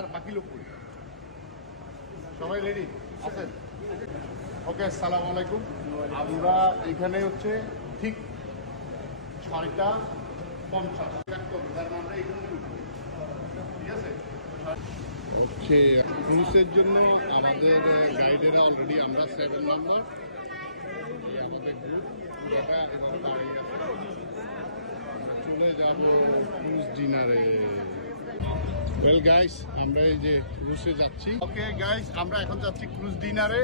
আর বাকি লোক সবাই রেডি আছেন? ওকে, আসসালামু আলাইকুম। আমরা এখানে হচ্ছে ঠিক 6:50 আমরা এখানে উঠবো, ঠিক আছে? হচ্ছে ক্রুজের জন্য আমাদের গাইডেরা অলরেডি আমরা 7 নাম্বার আমাদের গ্রুপ এবং দাঁড়িয়ে আছে। চলে যাব ক্রুজ ডিনারে। ওয়েল গাইস, আমরা এই যে ক্রুজে যাচ্ছি। ওকে গাইস, আমরা এখন যাচ্ছি ক্রুজ ডিনারে।